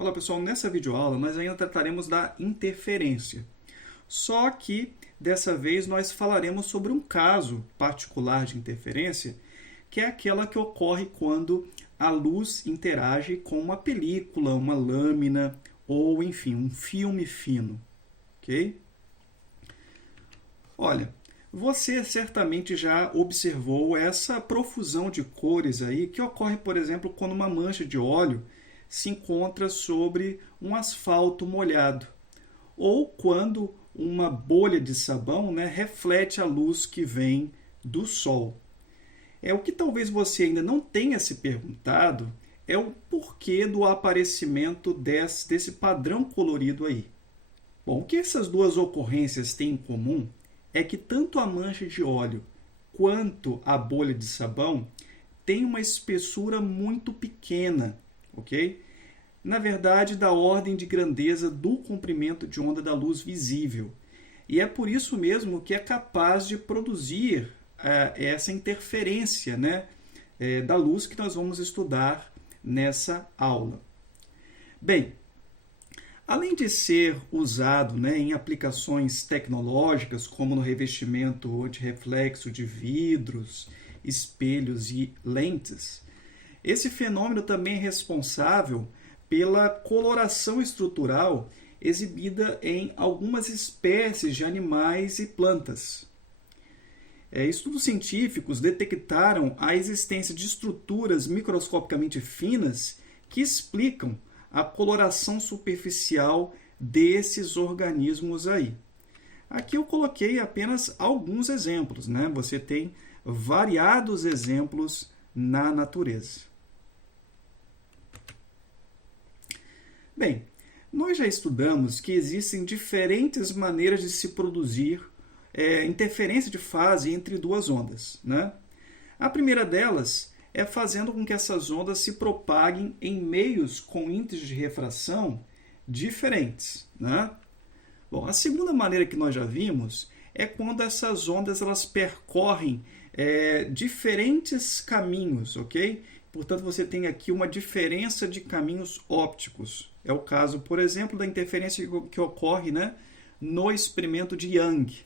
Olá pessoal, nessa videoaula nós ainda trataremos da interferência. Só que dessa vez nós falaremos sobre um caso particular de interferência, que é aquela que ocorre quando a luz interage com uma película, uma lâmina ou enfim, um filme fino. Ok? Olha, você certamente já observou essa profusão de cores aí que ocorre, por exemplo, quando uma mancha de óleo se encontra sobre um asfalto molhado, ou quando uma bolha de sabão, reflete a luz que vem do sol. O que talvez você ainda não tenha se perguntado é o porquê do aparecimento desse padrão colorido aí. Bom, o que essas duas ocorrências têm em comum é que tanto a mancha de óleo quanto a bolha de sabão têm uma espessura muito pequena, ok? Na verdade, da ordem de grandeza do comprimento de onda da luz visível. E é por isso mesmo que é capaz de produzir essa interferência da luz que nós vamos estudar nessa aula. Bem, além de ser usado em aplicações tecnológicas, como no revestimento antirreflexo de vidros, espelhos e lentes, esse fenômeno também é responsável pela coloração estrutural exibida em algumas espécies de animais e plantas. Estudos científicos detectaram a existência de estruturas microscopicamente finas que explicam a coloração superficial desses organismos aí. Aqui eu coloquei apenas alguns exemplos, Você tem variados exemplos na natureza. Bem, nós já estudamos que existem diferentes maneiras de se produzir interferência de fase entre duas ondas. A primeira delas é fazendo com que essas ondas se propaguem em meios com índices de refração diferentes. Bom, a segunda maneira que nós já vimos é quando essas ondas elas percorrem diferentes caminhos, ok? Portanto, você tem aqui uma diferença de caminhos ópticos. É o caso, por exemplo, da interferência que ocorre no experimento de Young.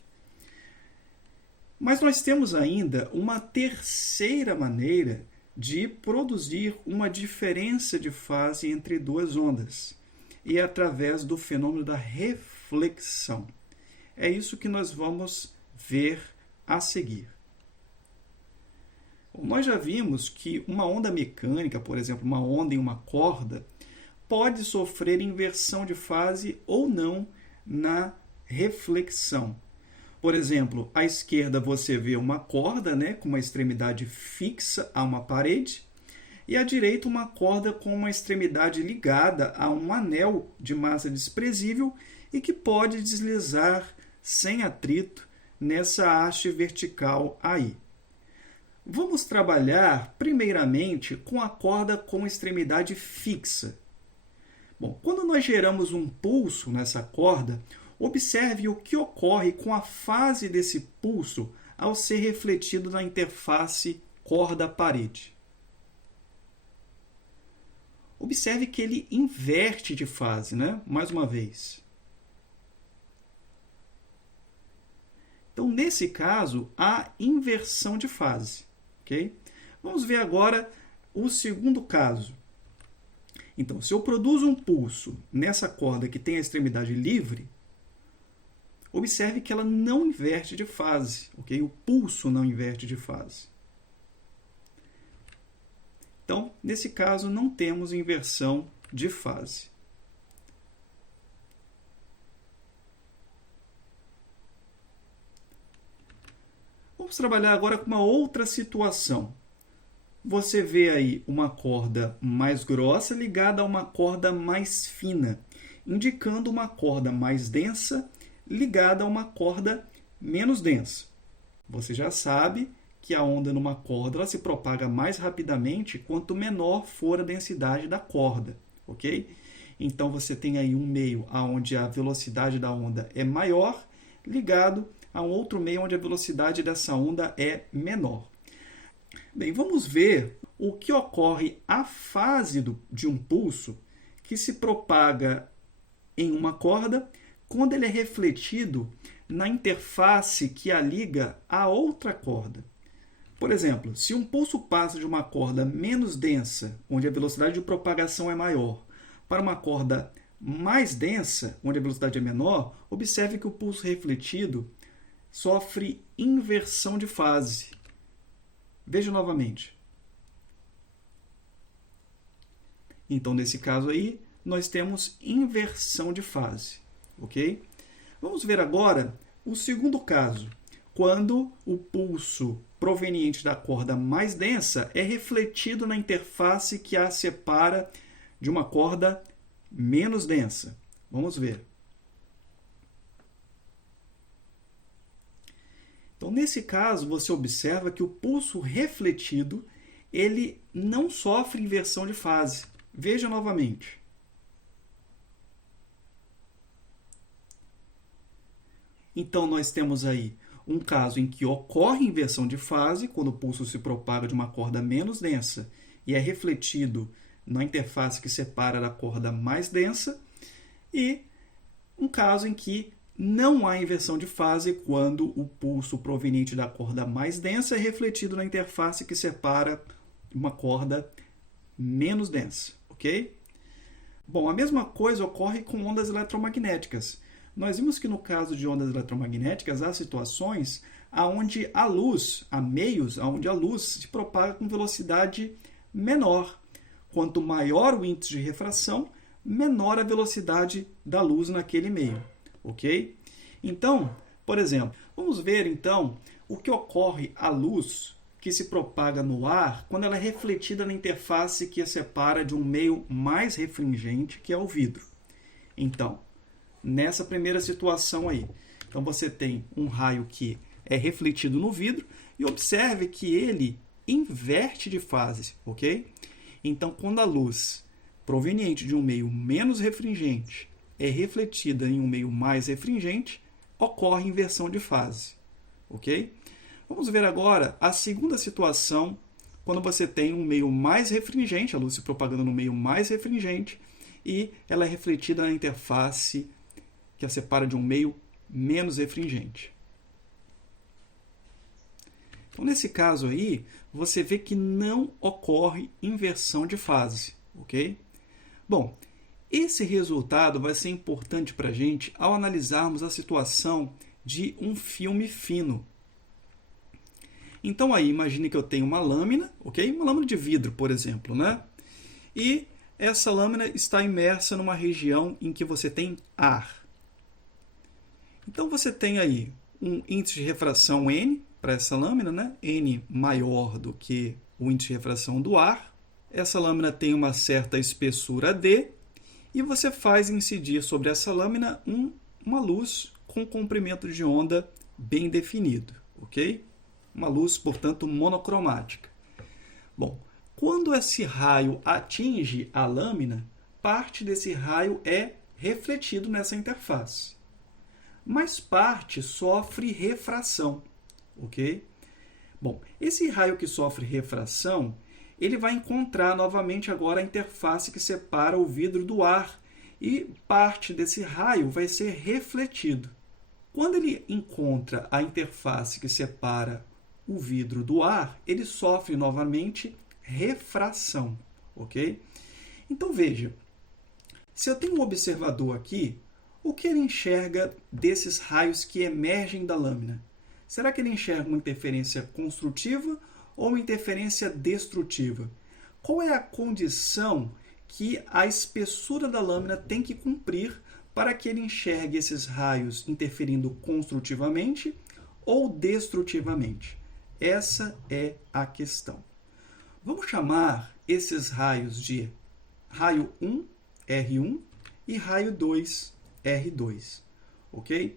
Mas nós temos ainda uma terceira maneira de produzir uma diferença de fase entre duas ondas, e é através do fenômeno da reflexão. É isso que nós vamos ver a seguir. Nós já vimos que uma onda mecânica, por exemplo, uma onda em uma corda, pode sofrer inversão de fase ou não na reflexão. Por exemplo, à esquerda você vê uma corda com uma extremidade fixa a uma parede, e à direita uma corda com uma extremidade ligada a um anel de massa desprezível e que pode deslizar sem atrito nessa haste vertical aí. Vamos trabalhar primeiramente com a corda com extremidade fixa. Bom, quando nós geramos um pulso nessa corda, observe o que ocorre com a fase desse pulso ao ser refletido na interface corda-parede. Observe que ele inverte de fase, mais uma vez. Então, nesse caso, há inversão de fase. Okay? Vamos ver agora o segundo caso. Então, se eu produzo um pulso nessa corda que tem a extremidade livre, observe que ela não inverte de fase. Okay? O pulso não inverte de fase. Então, nesse caso, não temos inversão de fase. Vamos trabalhar agora com uma outra situação. Você vê aí uma corda mais grossa ligada a uma corda mais fina, indicando uma corda mais densa ligada a uma corda menos densa. Você já sabe que a onda numa corda ela se propaga mais rapidamente quanto menor for a densidade da corda, ok? Então você tem aí um meio onde a velocidade da onda é maior, ligado a um outro meio onde a velocidade dessa onda é menor. Bem, vamos ver o que ocorre à fase de um pulso que se propaga em uma corda quando ele é refletido na interface que a liga a outra corda. Por exemplo, se um pulso passa de uma corda menos densa, onde a velocidade de propagação é maior, para uma corda mais densa, onde a velocidade é menor, observe que o pulso refletido sofre inversão de fase. Veja novamente. Então, nesse caso aí, nós temos inversão de fase, ok? Vamos ver agora o segundo caso, quando o pulso proveniente da corda mais densa é refletido na interface que a separa de uma corda menos densa. Vamos ver. Então, nesse caso, você observa que o pulso refletido ele não sofre inversão de fase. Veja novamente. Então, nós temos aí um caso em que ocorre inversão de fase, quando o pulso se propaga de uma corda menos densa e é refletido na interface que separa da corda mais densa, e um caso em que não há inversão de fase quando o pulso proveniente da corda mais densa é refletido na interface que separa uma corda menos densa, ok? Bom, a mesma coisa ocorre com ondas eletromagnéticas. Nós vimos que no caso de ondas eletromagnéticas há situações onde a luz, há meios onde a luz se propaga com velocidade menor. Quanto maior o índice de refração, menor a velocidade da luz naquele meio, ok? Então, por exemplo, vamos ver então o que ocorre à luz que se propaga no ar quando ela é refletida na interface que a separa de um meio mais refringente, que é o vidro. Então, nessa primeira situação aí, então você tem um raio que é refletido no vidro e observe que ele inverte de fase, ok? Então, quando a luz proveniente de um meio menos refringente é refletida em um meio mais refringente, ocorre inversão de fase, ok? Vamos ver agora a segunda situação, quando você tem um meio mais refringente, a luz se propagando no meio mais refringente, e ela é refletida na interface que a separa de um meio menos refringente. Então, nesse caso aí, você vê que não ocorre inversão de fase, ok? Bom, esse resultado vai ser importante para a gente ao analisarmos a situação de um filme fino. Então, aí, imagine que eu tenho uma lâmina, ok? Uma lâmina de vidro, por exemplo, né? E essa lâmina está imersa numa região em que você tem ar. Então, você tem aí um índice de refração N para essa lâmina, né? N maior do que o índice de refração do ar. Essa lâmina tem uma certa espessura D e você faz incidir sobre essa lâmina uma luz com comprimento de onda bem definido, ok? Uma luz, portanto, monocromática. Bom, quando esse raio atinge a lâmina, parte desse raio é refletido nessa interface. Mas parte sofre refração, ok? Bom, esse raio que sofre refração, ele vai encontrar novamente agora a interface que separa o vidro do ar e parte desse raio vai ser refletido. Quando ele encontra a interface que separa o vidro do ar, ele sofre novamente refração, ok? Então veja, se eu tenho um observador aqui, o que ele enxerga desses raios que emergem da lâmina? Será que ele enxerga uma interferência construtiva ou uma interferência destrutiva? Qual é a condição que a espessura da lâmina tem que cumprir para que ele enxergue esses raios interferindo construtivamente ou destrutivamente? Essa é a questão. Vamos chamar esses raios de raio 1, R1, e raio 2, R2, ok?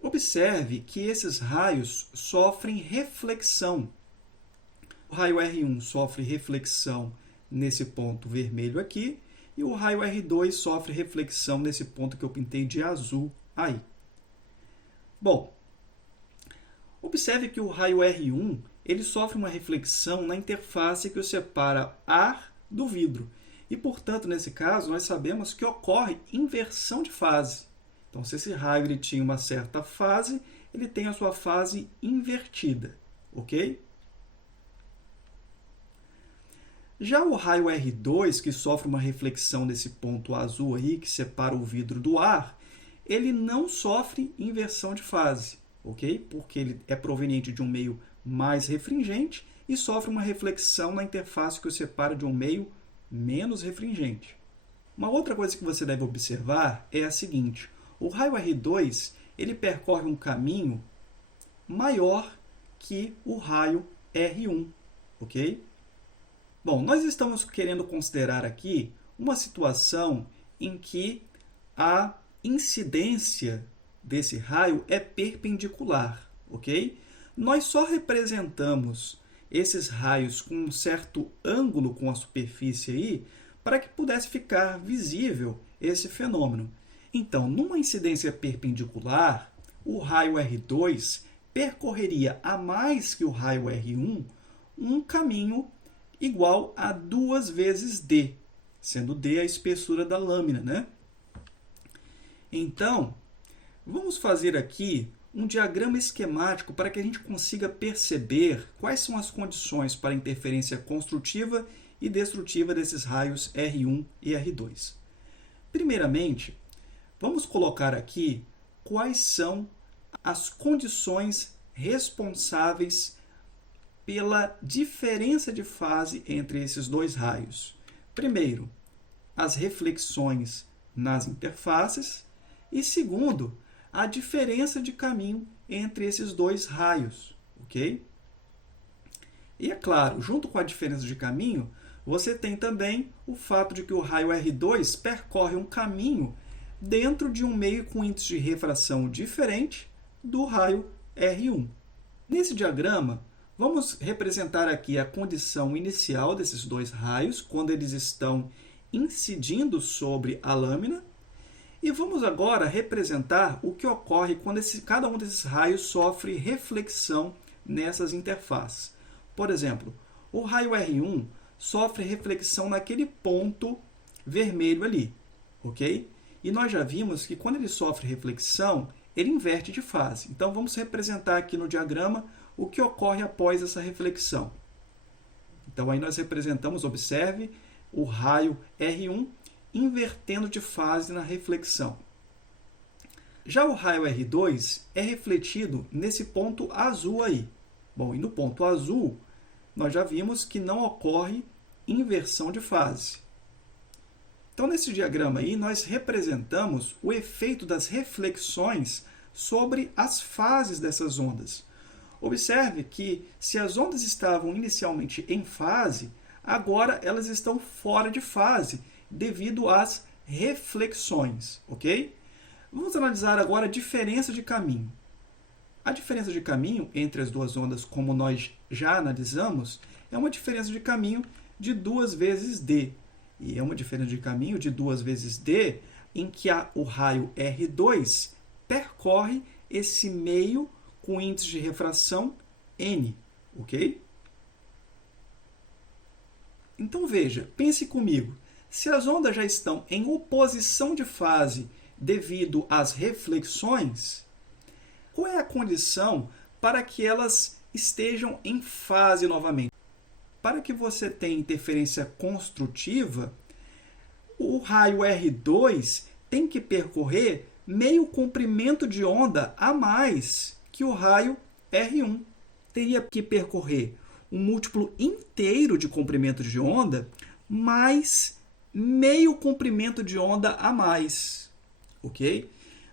Observe que esses raios sofrem reflexão. O raio R1 sofre reflexão nesse ponto vermelho aqui, e o raio R2 sofre reflexão nesse ponto que eu pintei de azul aí. Bom, observe que o raio R1 ele sofre uma reflexão na interface que o separa ar do vidro. E, portanto, nesse caso, nós sabemos que ocorre inversão de fase. Então, se esse raio ele tinha uma certa fase, ele tem a sua fase invertida, ok? Já o raio R2, que sofre uma reflexão desse ponto azul aí, que separa o vidro do ar, ele não sofre inversão de fase, ok? Porque ele é proveniente de um meio mais refringente e sofre uma reflexão na interface que o separa de um meio menos refringente. Uma outra coisa que você deve observar é a seguinte: o raio R2 ele percorre um caminho maior que o raio R1, ok? Bom, nós estamos querendo considerar aqui uma situação em que a incidência desse raio é perpendicular, ok? Nós só representamos esses raios com um certo ângulo com a superfície aí para que pudesse ficar visível esse fenômeno. Então, numa incidência perpendicular, o raio R2 percorreria a mais que o raio R1 um caminho igual a 2 vezes D, sendo D a espessura da lâmina, né? Então, vamos fazer aqui um diagrama esquemático para que a gente consiga perceber quais são as condições para a interferência construtiva e destrutiva desses raios R1 e R2. Primeiramente, vamos colocar aqui quais são as condições responsáveis pela diferença de fase entre esses dois raios. Primeiro, as reflexões nas interfaces e, segundo, a diferença de caminho entre esses dois raios, ok? E é claro, junto com a diferença de caminho, você tem também o fato de que o raio R2 percorre um caminho dentro de um meio com índice de refração diferente do raio R1. Nesse diagrama, vamos representar aqui a condição inicial desses dois raios, quando eles estão incidindo sobre a lâmina, e vamos agora representar o que ocorre quando cada um desses raios sofre reflexão nessas interfaces. Por exemplo, o raio R1 sofre reflexão naquele ponto vermelho ali, ok? E nós já vimos que quando ele sofre reflexão, ele inverte de fase. Então, vamos representar aqui no diagrama o que ocorre após essa reflexão. Então, aí nós representamos, observe, o raio R1 invertendo de fase na reflexão. Já o raio R2 é refletido nesse ponto azul aí. Bom, e no ponto azul, nós já vimos que não ocorre inversão de fase. Então, nesse diagrama aí, nós representamos o efeito das reflexões sobre as fases dessas ondas. Observe que, se as ondas estavam inicialmente em fase, agora elas estão fora de fase, devido às reflexões, ok? Vamos analisar agora a diferença de caminho. A diferença de caminho entre as duas ondas, como nós já analisamos, é uma diferença de caminho de 2 vezes D. E é uma diferença de caminho de 2 vezes D, em que o raio R2 percorre esse meio com índice de refração N, ok? Então veja, pense comigo. Se as ondas já estão em oposição de fase devido às reflexões, qual é a condição para que elas estejam em fase novamente? Para que você tenha interferência construtiva, o raio R2 tem que percorrer meio comprimento de onda a mais que o raio R1. Teria que percorrer um múltiplo inteiro de comprimento de onda mais meio comprimento de onda a mais, ok?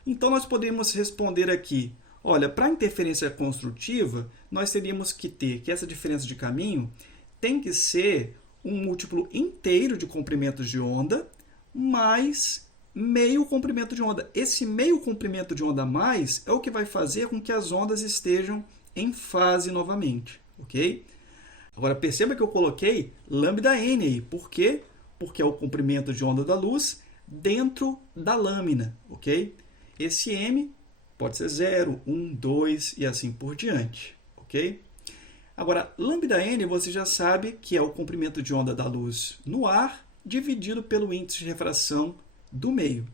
Então, nós podemos responder aqui, olha, para a interferência construtiva, nós teríamos que ter que essa diferença de caminho tem que ser um múltiplo inteiro de comprimentos de onda mais meio comprimento de onda. Esse meio comprimento de onda a mais é o que vai fazer com que as ondas estejam em fase novamente, ok? Agora, perceba que eu coloquei lambda n aí. Por quê? Porque é o comprimento de onda da luz dentro da lâmina, ok? Esse m pode ser 0, 1, 2 e assim por diante, ok? Agora, lambda n você já sabe que é o comprimento de onda da luz no ar dividido pelo índice de refração do meio.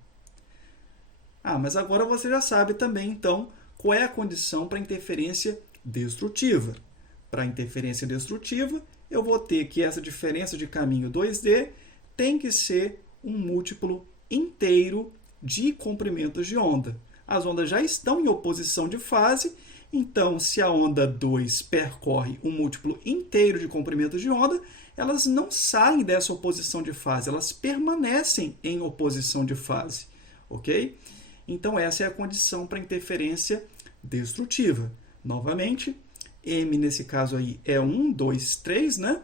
Mas agora você já sabe também, então, qual é a condição para interferência destrutiva. Para interferência destrutiva, eu vou ter que essa diferença de caminho 2D tem que ser um múltiplo inteiro de comprimentos de onda. As ondas já estão em oposição de fase, então, se a onda 2 percorre um múltiplo inteiro de comprimentos de onda, elas não saem dessa oposição de fase, elas permanecem em oposição de fase, ok? Então, essa é a condição para interferência destrutiva. Novamente, M nesse caso aí é 1, 2, 3, né?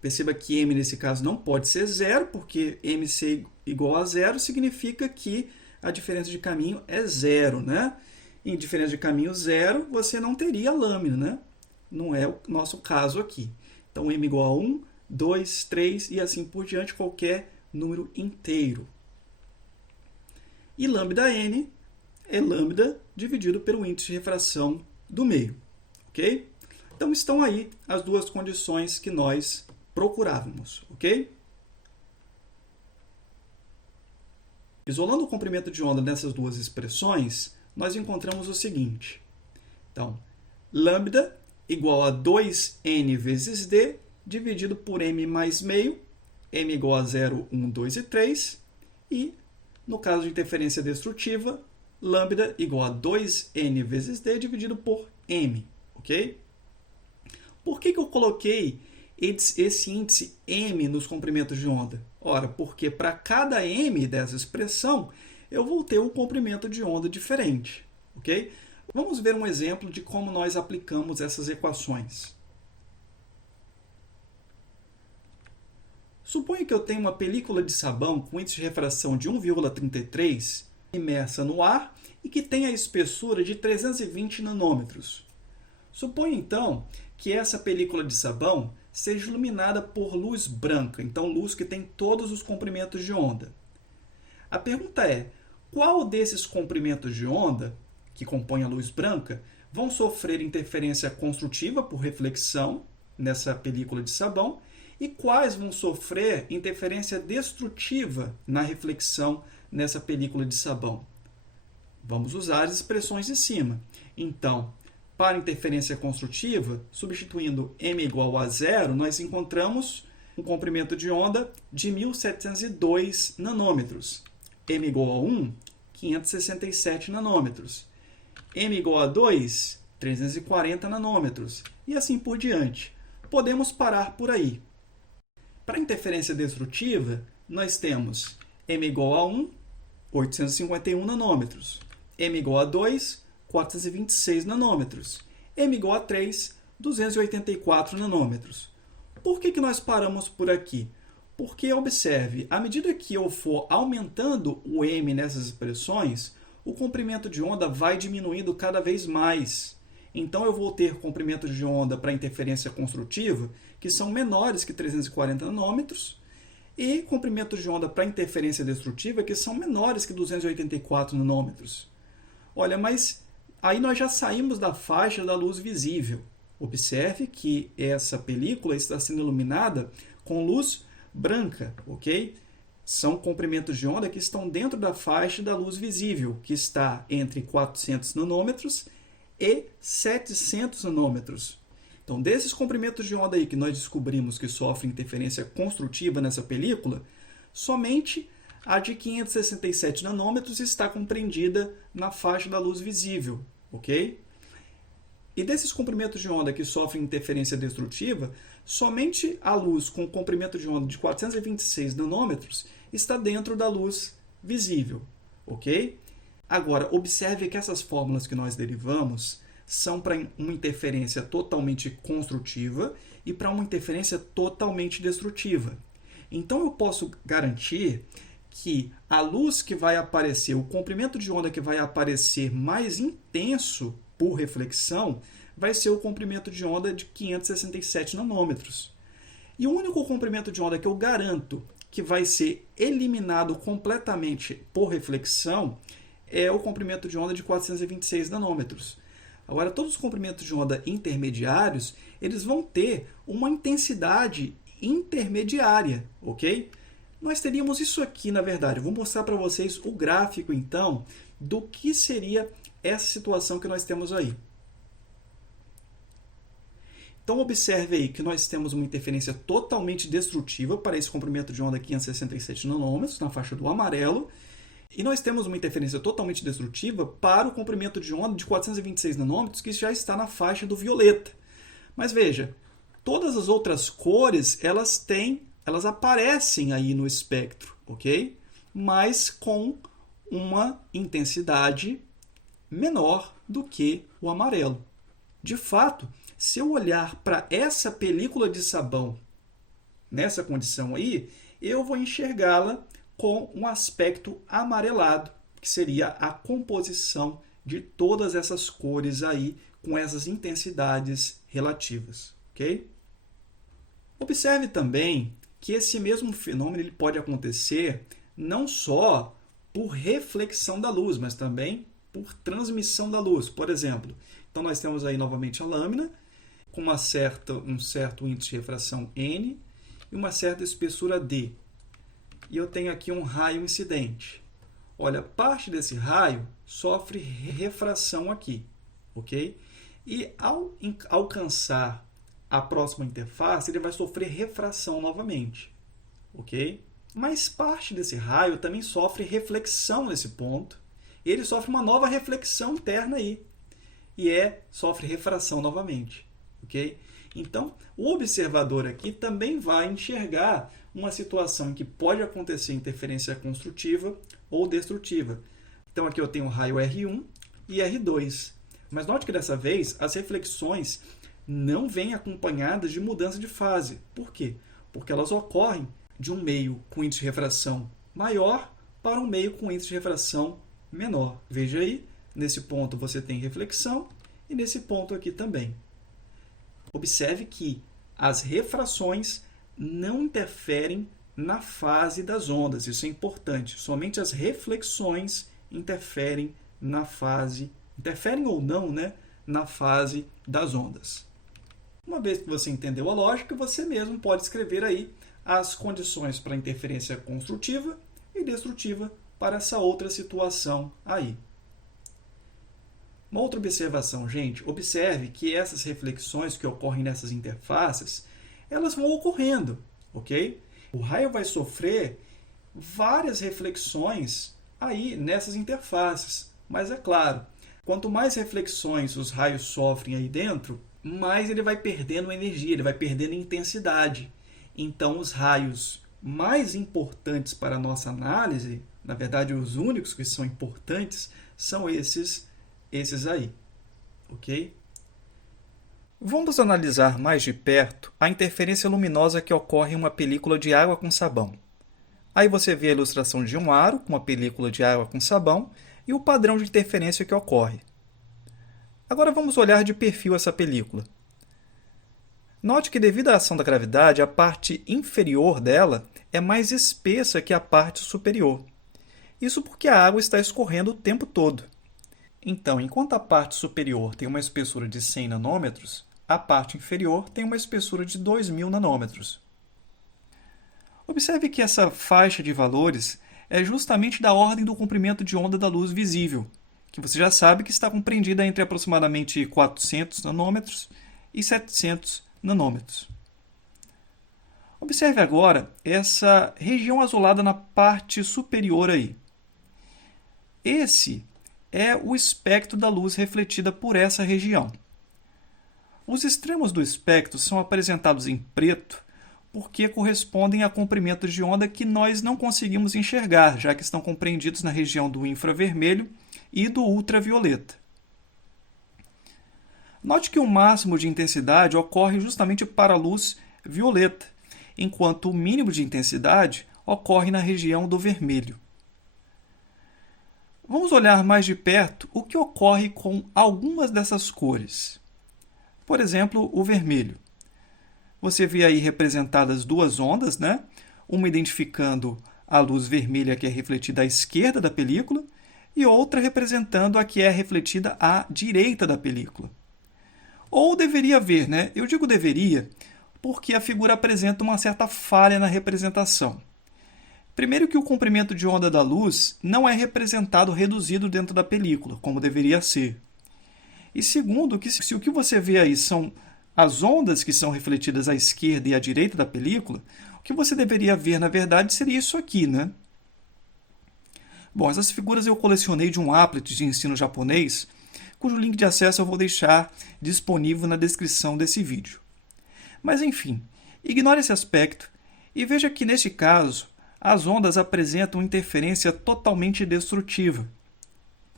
Perceba que M nesse caso não pode ser zero, porque M ser igual a zero significa que a diferença de caminho é zero, né? Em diferença de caminho zero, você não teria lâmina, né? Não é o nosso caso aqui. Então, M igual a 1, 2, 3 e assim por diante, qualquer número inteiro. E lambda n é lambda dividido pelo índice de refração do meio. Ok? Então, estão aí as duas condições que nós procurávamos. Ok? Isolando o comprimento de onda nessas duas expressões, nós encontramos o seguinte. Então, lambda igual a 2n vezes d dividido por m mais meio, m igual a 0, 1, 2 e 3, e, no caso de interferência destrutiva, lambda igual a 2n vezes d dividido por m, ok? Por que eu coloquei esse índice m nos comprimentos de onda? Ora, porque para cada m dessa expressão, eu vou ter um comprimento de onda diferente, ok? Vamos ver um exemplo de como nós aplicamos essas equações. Suponha que eu tenho uma película de sabão com índice de refração de 1,33 imersa no ar e que tem a espessura de 320 nanômetros. Suponha, então, que essa película de sabão seja iluminada por luz branca, então luz que tem todos os comprimentos de onda. A pergunta é, qual desses comprimentos de onda, que compõem a luz branca, vão sofrer interferência construtiva por reflexão nessa película de sabão e quais vão sofrer interferência destrutiva na reflexão nessa película de sabão? Vamos usar as expressões de cima. Então, para interferência construtiva, substituindo m igual a 0, nós encontramos um comprimento de onda de 1.702 nanômetros. M igual a 1, 567 nanômetros. M igual a 2, 340 nanômetros. E assim por diante. Podemos parar por aí. Para interferência destrutiva, nós temos m igual a 1, 851 nanômetros. M igual a 2, 426 nanômetros. M igual a 3, 284 nanômetros. Por que nós paramos por aqui? Porque, observe, à medida que eu for aumentando o m nessas expressões, o comprimento de onda vai diminuindo cada vez mais. Então, eu vou ter comprimentos de onda para interferência construtiva que são menores que 340 nanômetros e comprimentos de onda para interferência destrutiva que são menores que 284 nanômetros. Olha, mas aí nós já saímos da faixa da luz visível. Observe que essa película está sendo iluminada com luz branca, ok? São comprimentos de onda que estão dentro da faixa da luz visível, que está entre 400 nanômetros e 700 nanômetros. Então, desses comprimentos de onda aí que nós descobrimos que sofrem interferência construtiva nessa película, somente a de 567 nanômetros está compreendida na faixa da luz visível, ok? E desses comprimentos de onda que sofrem interferência destrutiva, somente a luz com comprimento de onda de 426 nanômetros está dentro da luz visível, ok? Agora, observe que essas fórmulas que nós derivamos são para uma interferência totalmente construtiva e para uma interferência totalmente destrutiva. Então, eu posso garantir que a luz que vai aparecer, o comprimento de onda que vai aparecer mais intenso por reflexão, vai ser o comprimento de onda de 567 nanômetros. E o único comprimento de onda que eu garanto que vai ser eliminado completamente por reflexão é o comprimento de onda de 426 nanômetros. Agora, todos os comprimentos de onda intermediários, eles vão ter uma intensidade intermediária, ok? Nós teríamos isso aqui, na verdade. Eu vou mostrar para vocês o gráfico, então, do que seria essa situação que nós temos aí. Então, observe aí que nós temos uma interferência totalmente destrutiva para esse comprimento de onda 567 nanômetros, na faixa do amarelo, e nós temos uma interferência totalmente destrutiva para o comprimento de onda de 426 nanômetros, que já está na faixa do violeta. Mas veja, todas as outras cores, elas aparecem aí no espectro, ok? Mas com uma intensidade menor do que o amarelo. De fato, se eu olhar para essa película de sabão nessa condição aí, eu vou enxergá-la com um aspecto amarelado, que seria a composição de todas essas cores aí com essas intensidades relativas, ok? Observe também que esse mesmo fenômeno ele pode acontecer não só por reflexão da luz, mas também por transmissão da luz. Por exemplo, então nós temos aí novamente a lâmina com um certo índice de refração N e uma certa espessura D. E eu tenho aqui um raio incidente. Olha, parte desse raio sofre refração aqui, ok? E ao alcançar a próxima interface, ele vai sofrer refração novamente, ok? Mas parte desse raio também sofre reflexão nesse ponto. E ele sofre uma nova reflexão interna aí. E sofre refração novamente, ok? Então, o observador aqui também vai enxergar uma situação em que pode acontecer interferência construtiva ou destrutiva. Então, aqui eu tenho o raio R1 e R2. Mas note que dessa vez as reflexões não vêm acompanhadas de mudança de fase. Por quê? Porque elas ocorrem de um meio com índice de refração maior para um meio com índice de refração menor. Veja aí, nesse ponto você tem reflexão e nesse ponto aqui também. Observe que as refrações não interferem na fase das ondas. Isso é importante. Somente as reflexões interferem na fase, interferem ou não, né, na fase das ondas. Uma vez que você entendeu a lógica, você mesmo pode escrever aí as condições para interferência construtiva e destrutiva para essa outra situação aí. Uma outra observação, gente, observe que essas reflexões que ocorrem nessas interfaces, elas vão ocorrendo, ok? O raio vai sofrer várias reflexões aí nessas interfaces, mas é claro, quanto mais reflexões os raios sofrem aí dentro, mais ele vai perdendo energia, ele vai perdendo intensidade. Então, os raios mais importantes para a nossa análise, na verdade, os únicos que são importantes, são esses aí, ok? Vamos analisar mais de perto a interferência luminosa que ocorre em uma película de água com sabão. Aí você vê a ilustração de um aro com uma película de água com sabão e o padrão de interferência que ocorre. Agora vamos olhar de perfil essa película. Note que devido à ação da gravidade, a parte inferior dela é mais espessa que a parte superior. Isso porque a água está escorrendo o tempo todo. Então, enquanto a parte superior tem uma espessura de 100 nanômetros, a parte inferior tem uma espessura de 2000 nanômetros. Observe que essa faixa de valores é justamente da ordem do comprimento de onda da luz visível, que você já sabe que está compreendida entre aproximadamente 400 nanômetros e 700 nanômetros. Observe agora essa região azulada na parte superior aí. Esse é o espectro da luz refletida por essa região. Os extremos do espectro são apresentados em preto porque correspondem a comprimentos de onda que nós não conseguimos enxergar, já que estão compreendidos na região do infravermelho e do ultravioleta. Note que o máximo de intensidade ocorre justamente para a luz violeta, enquanto o mínimo de intensidade ocorre na região do vermelho. Vamos olhar mais de perto o que ocorre com algumas dessas cores. Por exemplo, o vermelho. Você vê aí representadas duas ondas, né? Uma identificando a luz vermelha que é refletida à esquerda da película e outra representando a que é refletida à direita da película. Ou deveria haver, né? Eu digo deveria porque a figura apresenta uma certa falha na representação. Primeiro que o comprimento de onda da luz não é representado reduzido dentro da película, como deveria ser. E segundo, que se o que você vê aí são as ondas que são refletidas à esquerda e à direita da película, o que você deveria ver, na verdade, seria isso aqui, né? Bom, essas figuras eu colecionei de um applet de ensino japonês, cujo link de acesso eu vou deixar disponível na descrição desse vídeo. Mas enfim, ignore esse aspecto e veja que neste caso, as ondas apresentam interferência totalmente destrutiva.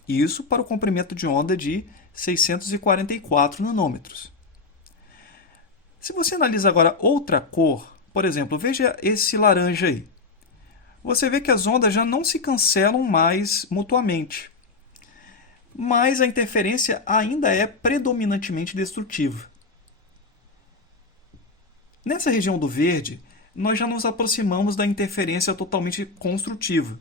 Isso para o comprimento de onda de 644 nanômetros. Se você analisa agora outra cor, por exemplo, veja esse laranja aí. Você vê que as ondas já não se cancelam mais mutuamente. Mas a interferência ainda é predominantemente destrutiva. Nessa região do verde, nós já nos aproximamos da interferência totalmente construtiva.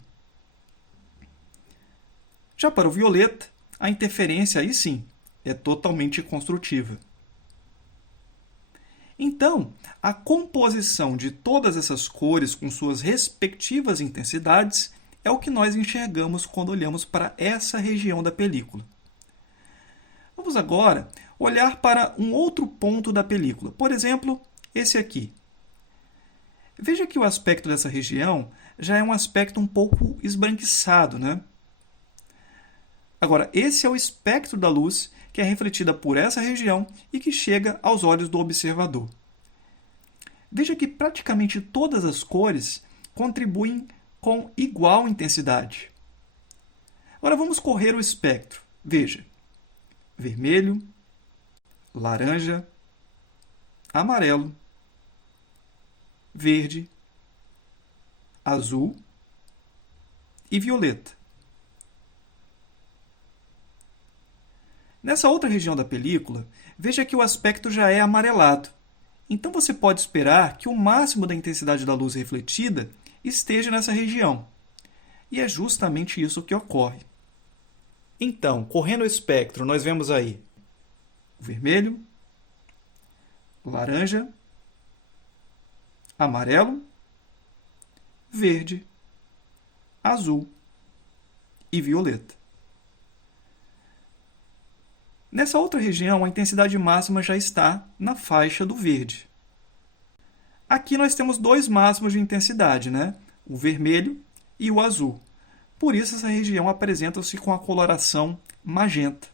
Já para o violeta, a interferência aí sim é totalmente construtiva. Então, a composição de todas essas cores com suas respectivas intensidades é o que nós enxergamos quando olhamos para essa região da película. Vamos agora olhar para um outro ponto da película, por exemplo, esse aqui. Veja que o aspecto dessa região já é um aspecto um pouco esbranquiçado, né? Agora, esse é o espectro da luz que é refletida por essa região e que chega aos olhos do observador. Veja que praticamente todas as cores contribuem com igual intensidade. Agora vamos correr o espectro. Veja, vermelho, laranja, amarelo, verde, azul e violeta. Nessa outra região da película, veja que o aspecto já é amarelado. Então você pode esperar que o máximo da intensidade da luz refletida esteja nessa região. E é justamente isso que ocorre. Então, correndo o espectro, nós vemos aí o vermelho, laranja, amarelo, verde, azul e violeta. Nessa outra região, a intensidade máxima já está na faixa do verde. Aqui nós temos dois máximos de intensidade, né? O vermelho e o azul. Por isso, essa região apresenta-se com a coloração magenta.